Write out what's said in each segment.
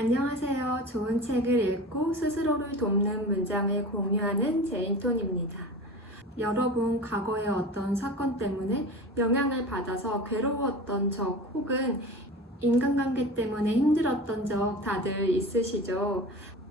안녕하세요. 좋은 책을 읽고 스스로를 돕는 문장을 공유하는 제인톤입니다. 여러분, 과거의 어떤 사건 때문에 영향을 받아서 괴로웠던 적 혹은 인간관계 때문에 힘들었던 적 다들 있으시죠?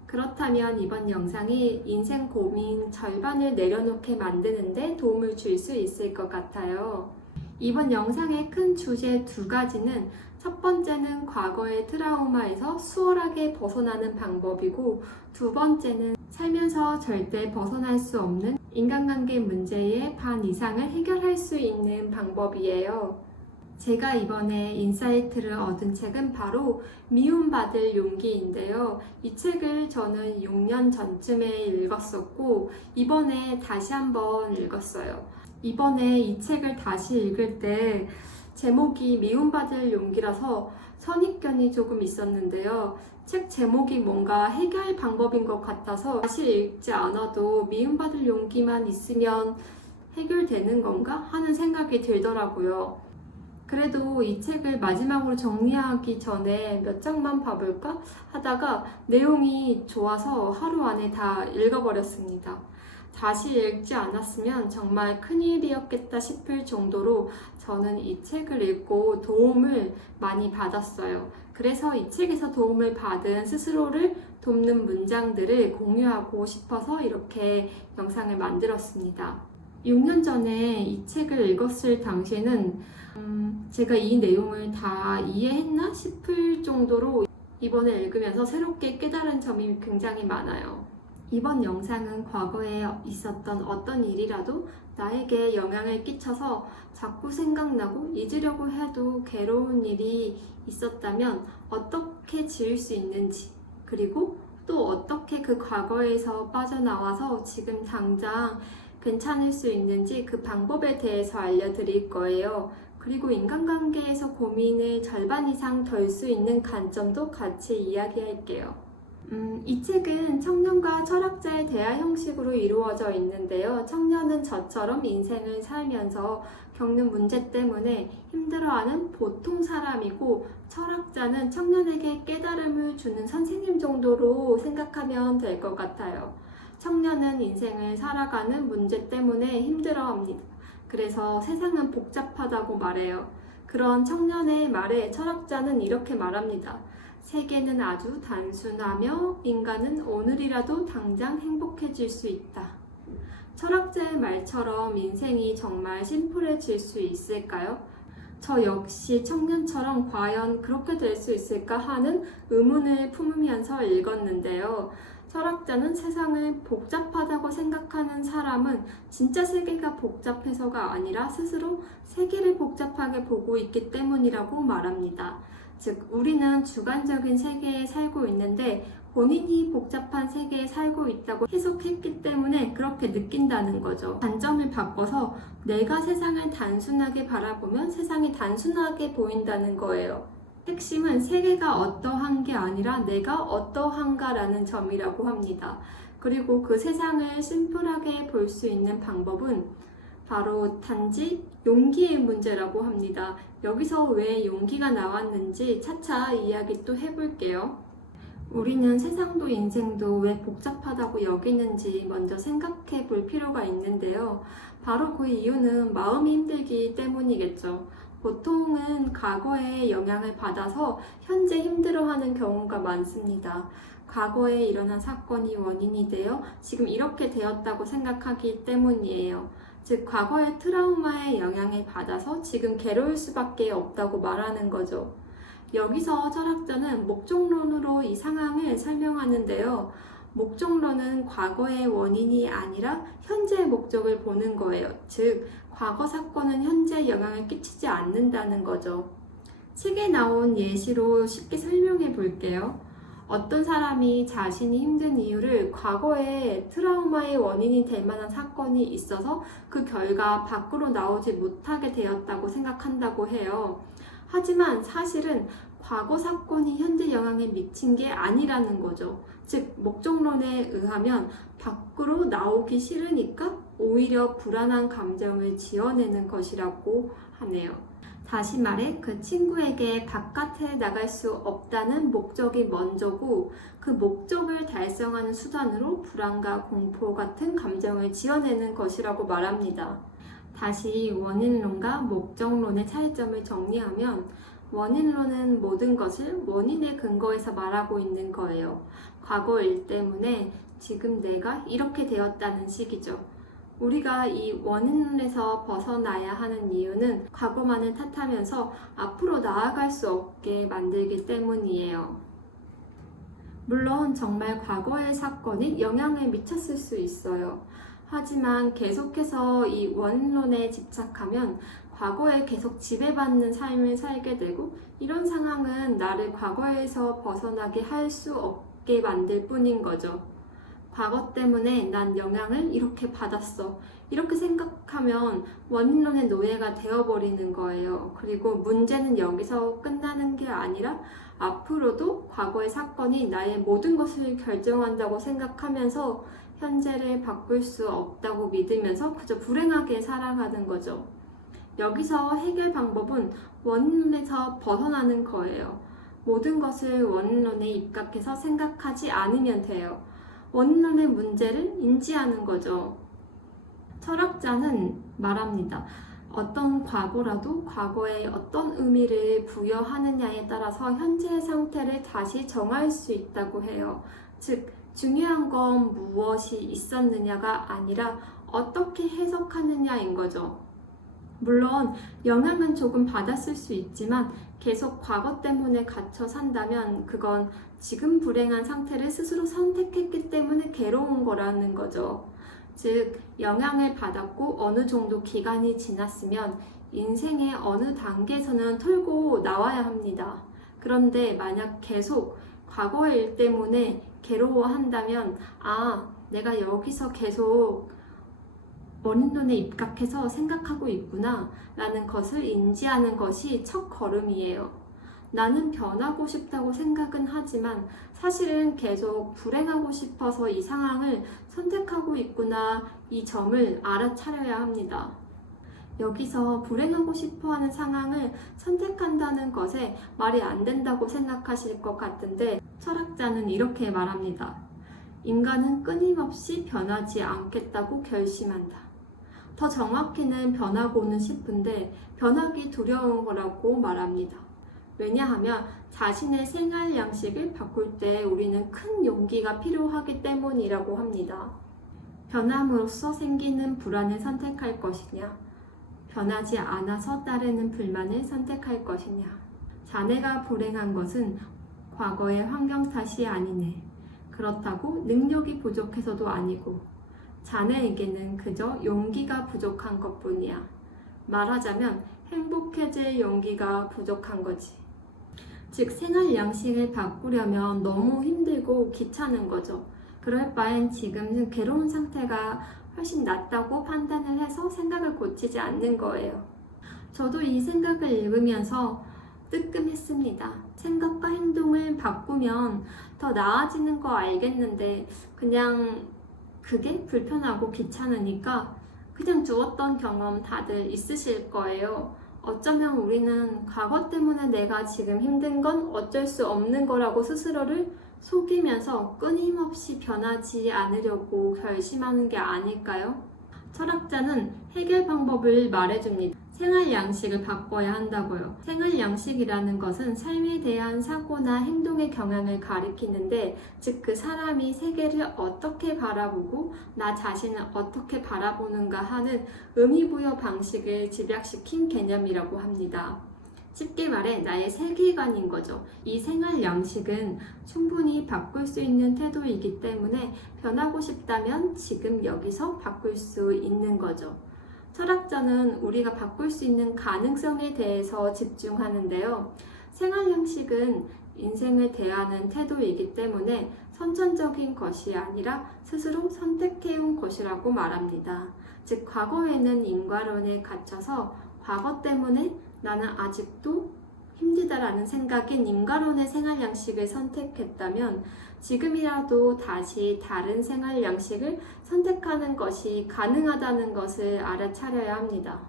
그렇다면 이번 영상이 인생 고민 절반을 내려놓게 만드는데 도움을 줄 수 있을 것 같아요. 이번 영상의 큰 주제 두 가지는 첫 번째는 과거의 트라우마에서 수월하게 벗어나는 방법이고, 두 번째는 살면서 절대 벗어날 수 없는 인간관계 문제의 반 이상을 해결할 수 있는 방법이에요. 제가 이번에 인사이트를 얻은 책은 바로 미움받을 용기인데요. 이 책을 저는 6년 전쯤에 읽었었고, 이번에 다시 한번 읽었어요. 이번에 이 책을 다시 읽을 때 제목이 미움받을 용기라서 선입견이 조금 있었는데요. 책 제목이 뭔가 해결 방법인 것 같아서 다시 읽지 않아도 미움받을 용기만 있으면 해결되는 건가 하는 생각이 들더라고요. 그래도 이 책을 마지막으로 정리하기 전에 몇 장만 봐볼까 하다가 내용이 좋아서 하루 안에 다 읽어버렸습니다. 다시 읽지 않았으면 정말 큰일이었겠다 싶을 정도로 저는 이 책을 읽고 도움을 많이 받았어요. 그래서 이 책에서 도움을 받은 스스로를 돕는 문장들을 공유하고 싶어서 이렇게 영상을 만들었습니다. 6년 전에 이 책을 읽었을 당시에는 제가 이 내용을 다 이해했나 싶을 정도로 이번에 읽으면서 새롭게 깨달은 점이 굉장히 많아요. 이번 영상은 과거에 있었던 어떤 일이라도 나에게 영향을 끼쳐서 자꾸 생각나고 잊으려고 해도 괴로운 일이 있었다면 어떻게 지울 수 있는지, 그리고 또 어떻게 그 과거에서 빠져나와서 지금 당장 괜찮을 수 있는지 그 방법에 대해서 알려드릴 거예요. 그리고 인간관계에서 고민을 절반 이상 덜 수 있는 관점도 같이 이야기할게요. 이 책은 청년과 철학자의 대화 형식으로 이루어져 있는데요. 청년은 저처럼 인생을 살면서 겪는 문제 때문에 힘들어하는 보통 사람이고, 철학자는 청년에게 깨달음을 주는 선생님 정도로 생각하면 될 것 같아요. 청년은 인생을 살아가는 문제 때문에 힘들어합니다. 그래서 세상은 복잡하다고 말해요. 그런 청년의 말에 철학자는 이렇게 말합니다. 세계는 아주 단순하며 인간은 오늘이라도 당장 행복해질 수 있다. 철학자의 말처럼 인생이 정말 심플해질 수 있을까요? 저 역시 청년처럼 과연 그렇게 될 수 있을까 하는 의문을 품으면서 읽었는데요. 철학자는 세상을 복잡하다고 생각하는 사람은 진짜 세계가 복잡해서가 아니라 스스로 세계를 복잡하게 보고 있기 때문이라고 말합니다. 즉, 우리는 주관적인 세계에 살고 있는데 본인이 복잡한 세계에 살고 있다고 해석했기 때문에 그렇게 느낀다는 거죠. 관점을 바꿔서 내가 세상을 단순하게 바라보면 세상이 단순하게 보인다는 거예요. 핵심은 세계가 어떠한 게 아니라 내가 어떠한가라는 점이라고 합니다. 그리고 그 세상을 심플하게 볼 수 있는 방법은 바로 단지 용기의 문제라고 합니다. 여기서 왜 용기가 나왔는지 차차 이야기 또 해볼게요. 우리는 세상도 인생도 왜 복잡하다고 여기는지 먼저 생각해 볼 필요가 있는데요. 바로 그 이유는 마음이 힘들기 때문이겠죠. 보통은 과거에 영향을 받아서 현재 힘들어하는 경우가 많습니다. 과거에 일어난 사건이 원인이 되어 지금 이렇게 되었다고 생각하기 때문이에요. 즉, 과거의 트라우마의 영향을 받아서 지금 괴로울 수밖에 없다고 말하는 거죠. 여기서 철학자는 목적론으로 이 상황을 설명하는데요. 목적론은 과거의 원인이 아니라 현재의 목적을 보는 거예요. 즉, 과거 사건은 현재에 영향을 끼치지 않는다는 거죠. 책에 나온 예시로 쉽게 설명해 볼게요. 어떤 사람이 자신이 힘든 이유를 과거에 트라우마의 원인이 될 만한 사건이 있어서 그 결과 밖으로 나오지 못하게 되었다고 생각한다고 해요. 하지만 사실은 과거 사건이 현재 영향을 미친 게 아니라는 거죠. 즉, 목적론에 의하면 밖으로 나오기 싫으니까 오히려 불안한 감정을 지어내는 것이라고 하네요. 다시 말해 그 친구에게 바깥에 나갈 수 없다는 목적이 먼저고 그 목적을 달성하는 수단으로 불안과 공포 같은 감정을 지어내는 것이라고 말합니다. 다시 원인론과 목적론의 차이점을 정리하면 원인론은 모든 것을 원인에 근거해서 말하고 있는 거예요. 과거 일 때문에 지금 내가 이렇게 되었다는 식이죠. 우리가 이 원인론에서 벗어나야 하는 이유는 과거만을 탓하면서 앞으로 나아갈 수 없게 만들기 때문이에요. 물론 정말 과거의 사건이 영향을 미쳤을 수 있어요. 하지만 계속해서 이 원인론에 집착하면 과거에 계속 지배받는 삶을 살게 되고 이런 상황은 나를 과거에서 벗어나게 할 수 없게 만들 뿐인 거죠. 과거 때문에 난 영향을 이렇게 받았어. 이렇게 생각하면 원인론의 노예가 되어버리는 거예요. 그리고 문제는 여기서 끝나는 게 아니라 앞으로도 과거의 사건이 나의 모든 것을 결정한다고 생각하면서 현재를 바꿀 수 없다고 믿으면서 그저 불행하게 살아가는 거죠. 여기서 해결 방법은 원인론에서 벗어나는 거예요. 모든 것을 원인론에 입각해서 생각하지 않으면 돼요. 원인론의 문제를 인지하는 거죠. 철학자는 말합니다. 어떤 과거라도 과거에 어떤 의미를 부여하느냐에 따라서 현재의 상태를 다시 정할 수 있다고 해요. 즉, 중요한 건 무엇이 있었느냐가 아니라 어떻게 해석하느냐인 거죠. 물론 영향은 조금 받았을 수 있지만 계속 과거 때문에 갇혀 산다면 그건 지금 불행한 상태를 스스로 선택했기 때문에 괴로운 거라는 거죠. 즉, 영향을 받았고 어느 정도 기간이 지났으면 인생의 어느 단계에서는 털고 나와야 합니다. 그런데 만약 계속 과거의 일 때문에 괴로워한다면 내가 여기서 계속 원인론에 입각해서 생각하고 있구나 라는 것을 인지하는 것이 첫 걸음이에요. 나는 변하고 싶다고 생각은 하지만 사실은 계속 불행하고 싶어서 이 상황을 선택하고 있구나, 이 점을 알아차려야 합니다. 여기서 불행하고 싶어하는 상황을 선택한다는 것에 말이 안 된다고 생각하실 것 같은데 철학자는 이렇게 말합니다. 인간은 끊임없이 변하지 않겠다고 결심한다. 더 정확히는 변하고는 싶은데 변하기 두려운 거라고 말합니다. 왜냐하면 자신의 생활 양식을 바꿀 때 우리는 큰 용기가 필요하기 때문이라고 합니다. 변함으로써 생기는 불안을 선택할 것이냐, 변하지 않아서 따르는 불만을 선택할 것이냐. 자네가 불행한 것은 과거의 환경 탓이 아니네. 그렇다고 능력이 부족해서도 아니고 자네에게는 그저 용기가 부족한 것뿐이야. 말하자면 행복해질 용기가 부족한 거지. 즉, 생활 양식을 바꾸려면 너무 힘들고 귀찮은 거죠. 그럴 바엔 지금 괴로운 상태가 훨씬 낫다고 판단을 해서 생각을 고치지 않는 거예요. 저도 이 생각을 읽으면서 뜨끔했습니다. 생각과 행동을 바꾸면 더 나아지는 거 알겠는데 그냥 그게 불편하고 귀찮으니까 그냥 두었던 경험 다들 있으실 거예요. 어쩌면 우리는 과거 때문에 내가 지금 힘든 건 어쩔 수 없는 거라고 스스로를 속이면서 끊임없이 변하지 않으려고 결심하는 게 아닐까요? 철학자는 해결 방법을 말해줍니다. 생활 양식을 바꿔야 한다고요. 생활 양식이라는 것은 삶에 대한 사고나 행동의 경향을 가리키는데, 즉 그 사람이 세계를 어떻게 바라보고 나 자신을 어떻게 바라보는가 하는 의미부여 방식을 집약시킨 개념이라고 합니다. 쉽게 말해 나의 세계관인 거죠. 이 생활 양식은 충분히 바꿀 수 있는 태도이기 때문에 변하고 싶다면 지금 여기서 바꿀 수 있는 거죠. 철학자는 우리가 바꿀 수 있는 가능성에 대해서 집중하는데요. 생활 양식은 인생을 대하는 태도이기 때문에 선천적인 것이 아니라 스스로 선택해온 것이라고 말합니다. 즉, 과거에는 인과론에 갇혀서 과거 때문에 나는 아직도 힘들다라는 생각인 인과론의 생활 양식을 선택했다면 지금이라도 다시 다른 생활 양식을 선택하는 것이 가능하다는 것을 알아차려야 합니다.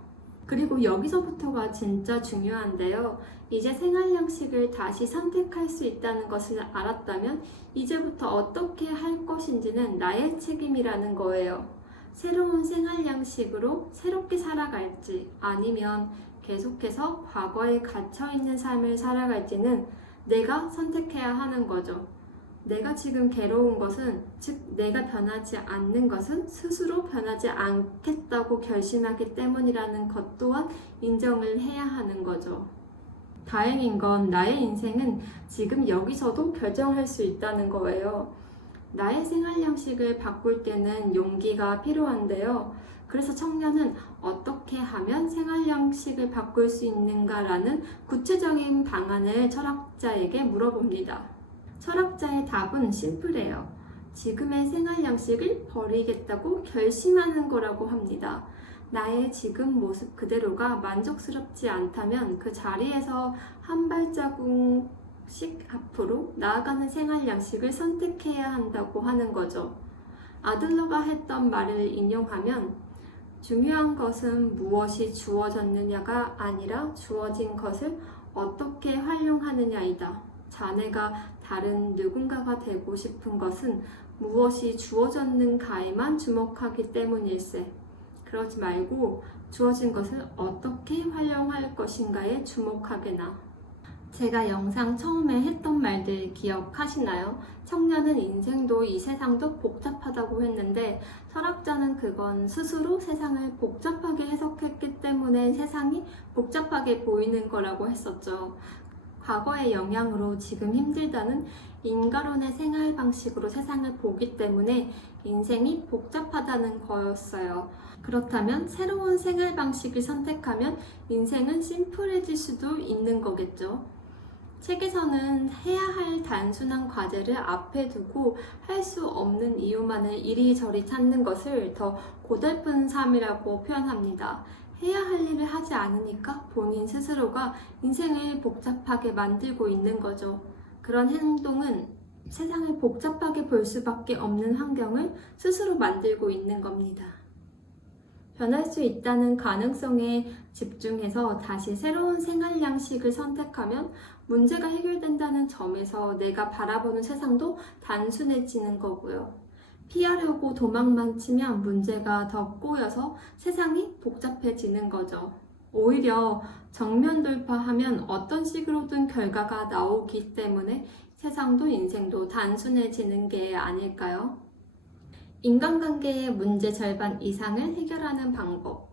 그리고 여기서부터가 진짜 중요한데요. 이제 생활 양식을 다시 선택할 수 있다는 것을 알았다면 이제부터 어떻게 할 것인지는 나의 책임이라는 거예요. 새로운 생활 양식으로 새롭게 살아갈지 아니면 계속해서 과거에 갇혀있는 삶을 살아갈지는 내가 선택해야 하는 거죠. 내가 지금 괴로운 것은, 즉 내가 변하지 않는 것은 스스로 변하지 않겠다고 결심하기 때문이라는 것 또한 인정을 해야 하는 거죠. 다행인 건 나의 인생은 지금 여기서도 결정할 수 있다는 거예요. 나의 생활 양식을 바꿀 때는 용기가 필요한데요. 그래서 청년은 어떻게 하면 생활 양식을 바꿀 수 있는가라는 구체적인 방안을 철학자에게 물어봅니다. 철학자의 답은 심플해요. 지금의 생활 양식을 버리겠다고 결심하는 거라고 합니다. 나의 지금 모습 그대로가 만족스럽지 않다면 그 자리에서 한 발자국씩 앞으로 나아가는 생활 양식을 선택해야 한다고 하는 거죠. 아들러가 했던 말을 인용하면 중요한 것은 무엇이 주어졌느냐가 아니라 주어진 것을 어떻게 활용하느냐이다. 자네가 다른 누군가가 되고 싶은 것은 무엇이 주어졌는가에만 주목하기 때문일세. 그러지 말고 주어진 것을 어떻게 활용할 것인가에 주목하게나. 제가 영상 처음에 했던 말들 기억하시나요? 청년은 인생도 이 세상도 복잡하다고 했는데 철학자는 그건 스스로 세상을 복잡하게 해석했기 때문에 세상이 복잡하게 보이는 거라고 했었죠. 과거의 영향으로 지금 힘들다는 인과론의 생활 방식으로 세상을 보기 때문에 인생이 복잡하다는 거였어요. 그렇다면 새로운 생활 방식을 선택하면 인생은 심플해질 수도 있는 거겠죠. 책에서는 해야 할 단순한 과제를 앞에 두고 할 수 없는 이유만을 이리저리 찾는 것을 더 고달픈 삶이라고 표현합니다. 해야 할 일을 하지 않으니까 본인 스스로가 인생을 복잡하게 만들고 있는 거죠. 그런 행동은 세상을 복잡하게 볼 수밖에 없는 환경을 스스로 만들고 있는 겁니다. 변할 수 있다는 가능성에 집중해서 다시 새로운 생활 양식을 선택하면 문제가 해결된다는 점에서 내가 바라보는 세상도 단순해지는 거고요. 피하려고 도망만 치면 문제가 더 꼬여서 세상이 복잡해지는 거죠. 오히려 정면 돌파하면 어떤 식으로든 결과가 나오기 때문에 세상도 인생도 단순해지는 게 아닐까요? 인간관계의 문제 절반 이상을 해결하는 방법.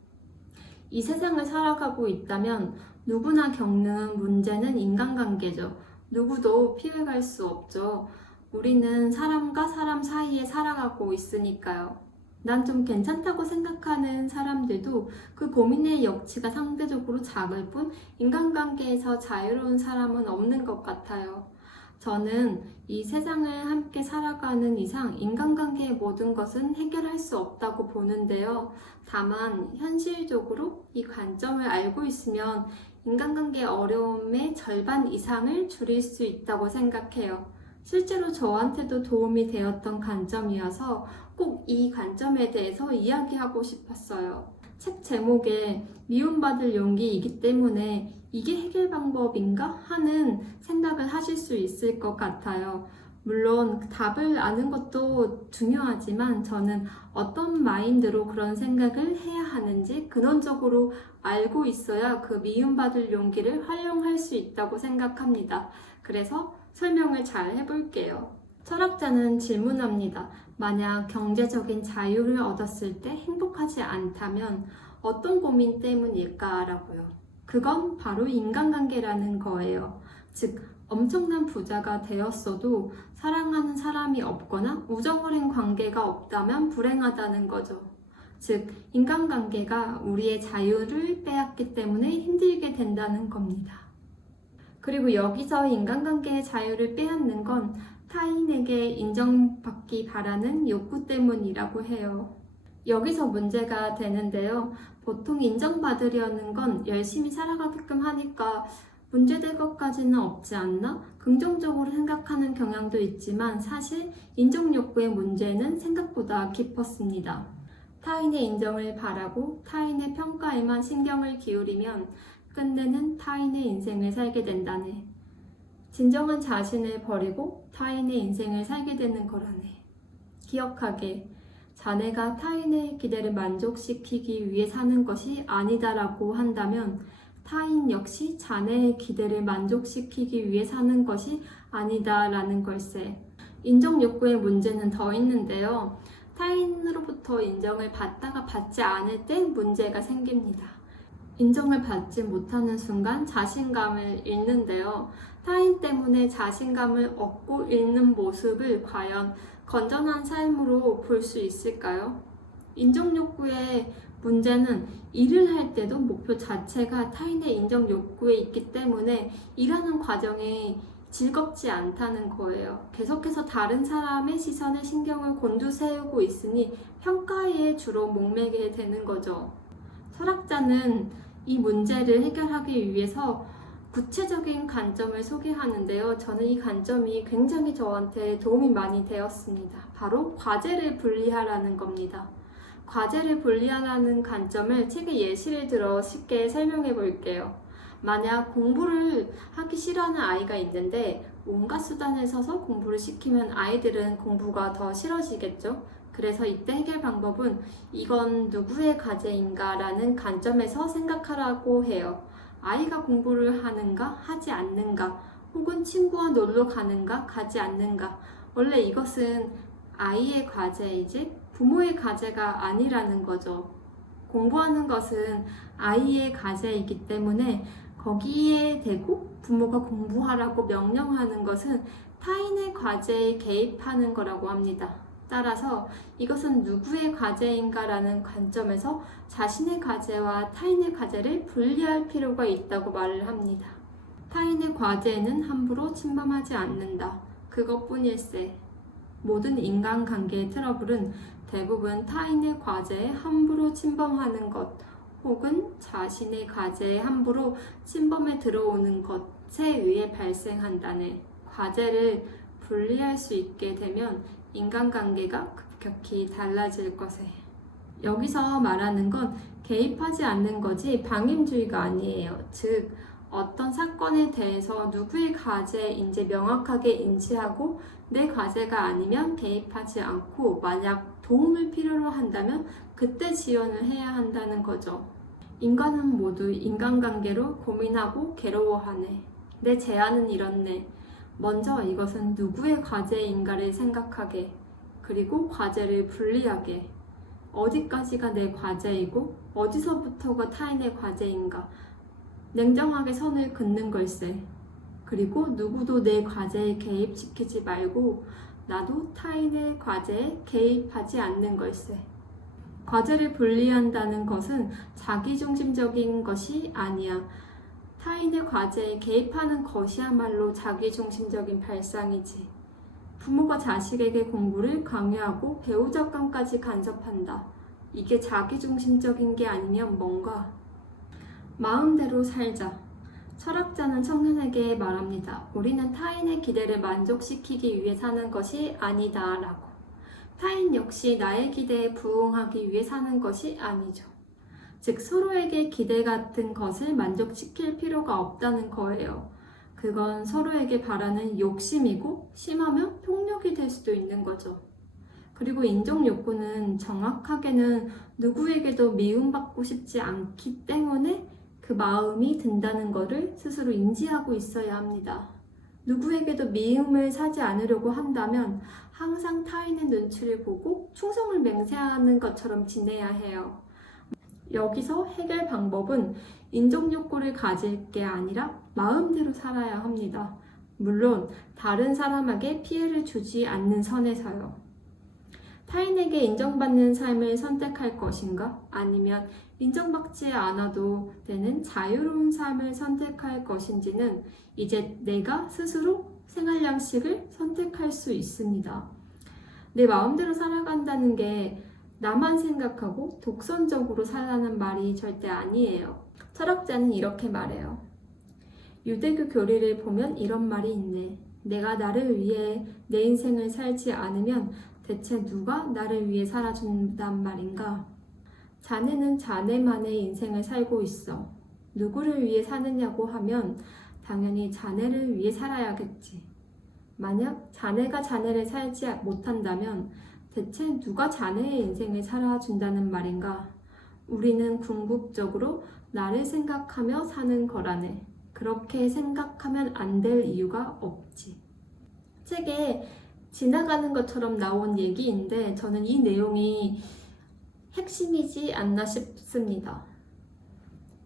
이 세상을 살아가고 있다면 누구나 겪는 문제는 인간관계죠. 누구도 피해갈 수 없죠. 우리는 사람과 사람 사이에 살아가고 있으니까요. 난 좀 괜찮다고 생각하는 사람들도 그 고민의 역치가 상대적으로 작을 뿐 인간관계에서 자유로운 사람은 없는 것 같아요. 저는 이 세상을 함께 살아가는 이상 인간관계의 모든 것은 해결할 수 없다고 보는데요. 다만 현실적으로 이 관점을 알고 있으면 인간관계의 어려움의 절반 이상을 줄일 수 있다고 생각해요. 실제로 저한테도 도움이 되었던 관점이어서 꼭 이 관점에 대해서 이야기하고 싶었어요. 책 제목에 미움받을 용기이기 때문에 이게 해결 방법인가 하는 생각을 하실 수 있을 것 같아요. 물론 답을 아는 것도 중요하지만 저는 어떤 마인드로 그런 생각을 해야 하는지 근원적으로 알고 있어야 그 미움받을 용기를 활용할 수 있다고 생각합니다. 그래서 설명을 잘 해볼게요. 철학자는 질문합니다. 만약 경제적인 자유를 얻었을 때 행복하지 않다면 어떤 고민 때문일까라고요. 그건 바로 인간관계라는 거예요. 즉, 엄청난 부자가 되었어도 사랑하는 사람이 없거나 우정어린 관계가 없다면 불행하다는 거죠. 즉, 인간관계가 우리의 자유를 빼앗기 때문에 힘들게 된다는 겁니다. 그리고 여기서 인간관계의 자유를 빼앗는 건 타인에게 인정받기 바라는 욕구 때문이라고 해요. 여기서 문제가 되는데요. 보통 인정받으려는 건 열심히 살아가게끔 하니까 문제될 것까지는 없지 않나? 긍정적으로 생각하는 경향도 있지만 사실 인정 욕구의 문제는 생각보다 깊었습니다. 타인의 인정을 바라고 타인의 평가에만 신경을 기울이면 끝내는 타인의 인생을 살게 된다네. 진정한 자신을 버리고 타인의 인생을 살게 되는 거라네. 기억하게. 자네가 타인의 기대를 만족시키기 위해 사는 것이 아니다라고 한다면 타인 역시 자네의 기대를 만족시키기 위해 사는 것이 아니다라는 걸세. 인정 욕구의 문제는 더 있는데요. 타인으로부터 인정을 받다가 받지 않을 때 문제가 생깁니다. 인정을 받지 못하는 순간 자신감을 잃는데요. 타인 때문에 자신감을 얻고 잃는 모습을 과연 건전한 삶으로 볼 수 있을까요? 인정 욕구의 문제는 일을 할 때도 목표 자체가 타인의 인정 욕구에 있기 때문에 일하는 과정이 즐겁지 않다는 거예요. 계속해서 다른 사람의 시선에 신경을 곤두세우고 있으니 평가에 주로 목매게 되는 거죠. 철학자는 이 문제를 해결하기 위해서 구체적인 관점을 소개하는데요. 저는 이 관점이 굉장히 저한테 도움이 많이 되었습니다. 바로 과제를 분리하라는 겁니다. 과제를 분리하라는 관점을 책의 예시를 들어 쉽게 설명해 볼게요. 만약 공부를 하기 싫어하는 아이가 있는데 온갖 수단을 써서 공부를 시키면 아이들은 공부가 더 싫어지겠죠? 그래서 이때 해결 방법은 이건 누구의 과제인가 라는 관점에서 생각하라고 해요. 아이가 공부를 하는가, 하지 않는가, 혹은 친구와 놀러 가는가, 가지 않는가. 원래 이것은 아이의 과제이지 부모의 과제가 아니라는 거죠. 공부하는 것은 아이의 과제이기 때문에 거기에 대고 부모가 공부하라고 명령하는 것은 타인의 과제에 개입하는 거라고 합니다. 따라서 이것은 누구의 과제인가라는 관점에서 자신의 과제와 타인의 과제를 분리할 필요가 있다고 말을 합니다. 타인의 과제에는 함부로 침범하지 않는다. 그것뿐일세. 모든 인간관계의 트러블은 대부분 타인의 과제에 함부로 침범하는 것 혹은 자신의 과제에 함부로 침범에 들어오는 것에 의해 발생한다네. 과제를 분리할 수 있게 되면 인간관계가 급격히 달라질 것에. 여기서 말하는 건 개입하지 않는 거지 방임주의가 아니에요. 즉 어떤 사건에 대해서 누구의 과제인지 명확하게 인지하고 내 과제가 아니면 개입하지 않고 만약 도움을 필요로 한다면 그때 지원을 해야 한다는 거죠. 인간은 모두 인간관계로 고민하고 괴로워하네. 내 제안은 이렇네. 먼저 이것은 누구의 과제인가를 생각하게, 그리고 과제를 분리하게. 어디까지가 내 과제이고 어디서부터가 타인의 과제인가. 냉정하게 선을 긋는 걸세. 그리고 누구도 내 과제에 개입시키지 말고 나도 타인의 과제에 개입하지 않는 걸세. 과제를 분리한다는 것은 자기중심적인 것이 아니야. 타인의 과제에 개입하는 것이야말로 자기중심적인 발상이지. 부모가 자식에게 공부를 강요하고 배우작감까지 간섭한다. 이게 자기중심적인 게 아니면 뭔가? 마음대로 살자. 철학자는 청년에게 말합니다. 우리는 타인의 기대를 만족시키기 위해 사는 것이 아니다 라고. 타인 역시 나의 기대에 부응하기 위해 사는 것이 아니죠. 즉 서로에게 기대 같은 것을 만족시킬 필요가 없다는 거예요. 그건 서로에게 바라는 욕심이고 심하면 폭력이 될 수도 있는 거죠. 그리고 인정 욕구는 정확하게는 누구에게도 미움받고 싶지 않기 때문에 그 마음이 든다는 것을 스스로 인지하고 있어야 합니다. 누구에게도 미움을 사지 않으려고 한다면 항상 타인의 눈치를 보고 충성을 맹세하는 것처럼 지내야 해요. 여기서 해결 방법은 인정 욕구를 가질 게 아니라 마음대로 살아야 합니다. 물론 다른 사람에게 피해를 주지 않는 선에서요. 타인에게 인정받는 삶을 선택할 것인가? 아니면 인정받지 않아도 되는 자유로운 삶을 선택할 것인지는 이제 내가 스스로 생활 양식을 선택할 수 있습니다. 내 마음대로 살아간다는 게 나만 생각하고 독선적으로 살라는 말이 절대 아니에요. 철학자는 이렇게 말해요. 유대교 교리를 보면 이런 말이 있네. 내가 나를 위해 내 인생을 살지 않으면 대체 누가 나를 위해 살아준단 말인가? 자네는 자네만의 인생을 살고 있어. 누구를 위해 사느냐고 하면 당연히 자네를 위해 살아야겠지. 만약 자네가 자네를 살지 못한다면 대체 누가 자네의 인생을 살아준다는 말인가? 우리는 궁극적으로 나를 생각하며 사는 거라네. 그렇게 생각하면 안 될 이유가 없지. 책에 지나가는 것처럼 나온 얘기인데 저는 이 내용이 핵심이지 않나 싶습니다.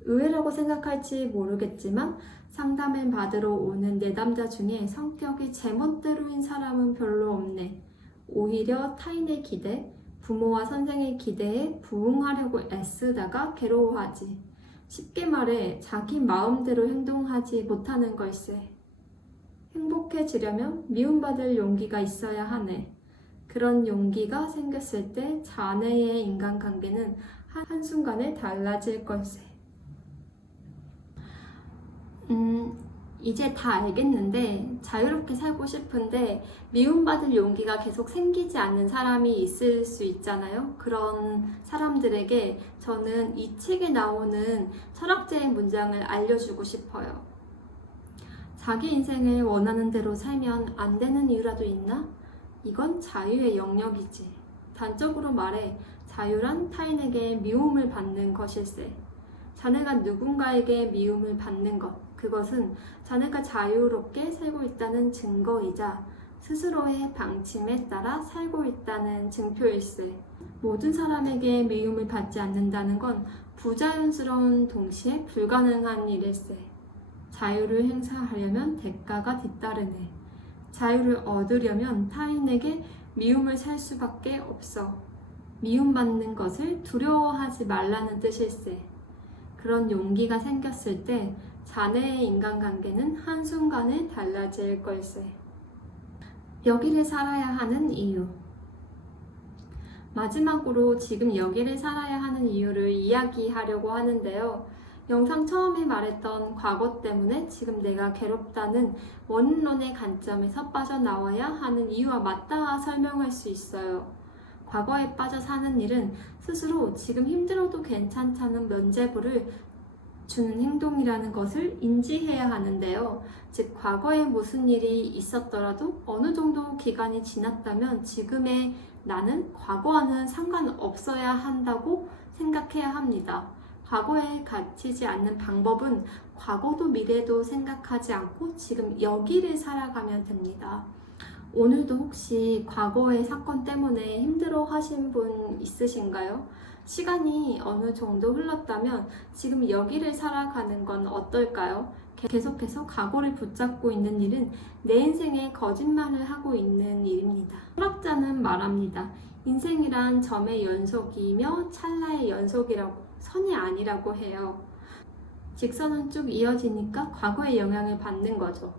의외라고 생각할지 모르겠지만 상담을 받으러 오는 내담자 중에 성격이 제멋대로인 사람은 별로 없네. 오히려 타인의 기대, 부모와 선생의 기대에 부응하려고 애쓰다가 괴로워하지. 쉽게 말해 자기 마음대로 행동하지 못하는 걸세. 행복해지려면 미움받을 용기가 있어야 하네. 그런 용기가 생겼을 때 자네의 인간관계는 한순간에 달라질 걸세. 이제 다 알겠는데 자유롭게 살고 싶은데 미움받을 용기가 계속 생기지 않는 사람이 있을 수 있잖아요. 그런 사람들에게 저는 이 책에 나오는 철학자의 문장을 알려주고 싶어요. 자기 인생을 원하는 대로 살면 안 되는 이유라도 있나? 이건 자유의 영역이지. 단적으로 말해 자유란 타인에게 미움을 받는 것일세. 자네가 누군가에게 미움을 받는 것, 그것은 자네가 자유롭게 살고 있다는 증거이자 스스로의 방침에 따라 살고 있다는 증표일세. 모든 사람에게 미움을 받지 않는다는 건 부자연스러운 동시에 불가능한 일일세. 자유를 행사하려면 대가가 뒤따르네. 자유를 얻으려면 타인에게 미움을 살 수밖에 없어. 미움받는 것을 두려워하지 말라는 뜻일세. 그런 용기가 생겼을 때 자네의 인간관계는 한순간에 달라질 걸세. 여기를 살아야 하는 이유. 마지막으로 지금 여기를 살아야 하는 이유를 이야기하려고 하는데요. 영상 처음에 말했던 과거 때문에 지금 내가 괴롭다는 원론의 관점에서 빠져나와야 하는 이유와 맞닿아 설명할 수 있어요. 과거에 빠져 사는 일은 스스로 지금 힘들어도 괜찮다는 면죄부를 주는 행동이라는 것을 인지해야 하는데요. 즉 과거에 무슨 일이 있었더라도 어느 정도 기간이 지났다면 지금의 나는 과거와는 상관없어야 한다고 생각해야 합니다. 과거에 갇히지 않는 방법은 과거도 미래도 생각하지 않고 지금 여기를 살아가면 됩니다. 오늘도 혹시 과거의 사건 때문에 힘들어 하신 분 있으신가요? 시간이 어느 정도 흘렀다면 지금 여기를 살아가는 건 어떨까요? 계속해서 과거를 붙잡고 있는 일은 내 인생에 거짓말을 하고 있는 일입니다. 철학자는 말합니다. 인생이란 점의 연속이며 찰나의 연속이라고, 선이 아니라고 해요. 직선은 쭉 이어지니까 과거의 영향을 받는 거죠.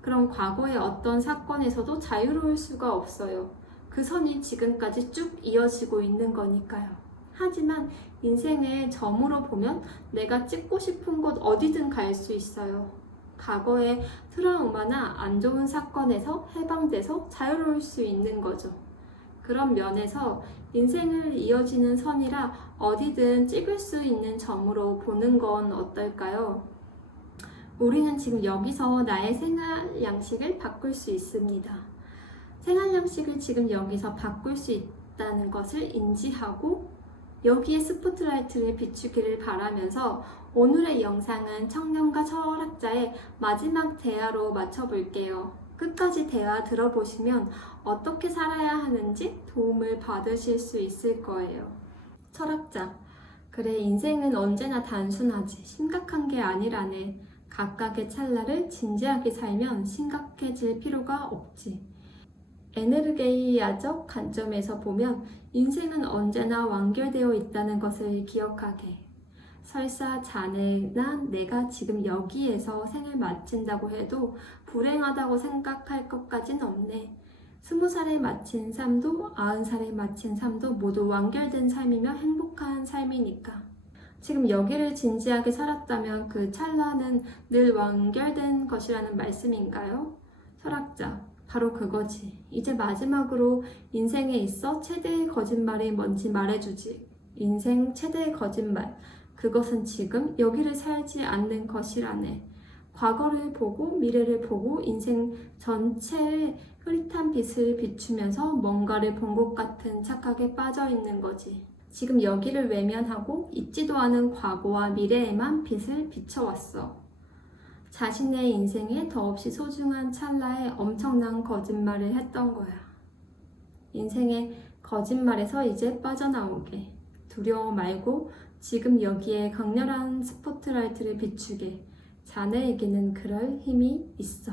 그럼 과거의 어떤 사건에서도 자유로울 수가 없어요. 그 선이 지금까지 쭉 이어지고 있는 거니까요. 하지만 인생의 점으로 보면 내가 찍고 싶은 곳 어디든 갈 수 있어요. 과거의 트라우마나 안 좋은 사건에서 해방돼서 자유로울 수 있는 거죠. 그런 면에서 인생을 이어지는 선이라 어디든 찍을 수 있는 점으로 보는 건 어떨까요? 우리는 지금 여기서 나의 생활 양식을 바꿀 수 있습니다. 생활 양식을 지금 여기서 바꿀 수 있다는 것을 인지하고 여기에 스포트라이트를 비추기를 바라면서 오늘의 영상은 청년과 철학자의 마지막 대화로 마쳐볼게요. 끝까지 대화 들어보시면 어떻게 살아야 하는지 도움을 받으실 수 있을 거예요. 철학자, 그래 인생은 언제나 단순하지 심각한 게 아니라네. 각각의 찰나를 진지하게 살면 심각해질 필요가 없지. 에네르게이아적 관점에서 보면 인생은 언제나 완결되어 있다는 것을 기억하게. 설사 자네나 내가 지금 여기에서 생을 마친다고 해도 불행하다고 생각할 것까진 없네. 20살에 마친 삶도 90살에 마친 삶도 모두 완결된 삶이며 행복한 삶이니까. 지금 여기를 진지하게 살았다면 그 찰나는 늘 완결된 것이라는 말씀인가요? 철학자, 바로 그거지. 이제 마지막으로 인생에 있어 최대의 거짓말이 뭔지 말해주지. 인생 최대의 거짓말. 그것은 지금 여기를 살지 않는 것이라네. 과거를 보고 미래를 보고 인생 전체에 흐릿한 빛을 비추면서 뭔가를 본 것 같은 착각에 빠져 있는 거지. 지금 여기를 외면하고 있지도 않은 과거와 미래에만 빛을 비춰왔어. 자신의 인생에 더없이 소중한 찰나에 엄청난 거짓말을 했던 거야. 인생의 거짓말에서 이제 빠져나오게. 두려워 말고 지금 여기에 강렬한 스포트라이트를 비추게. 자네에게는 그럴 힘이 있어.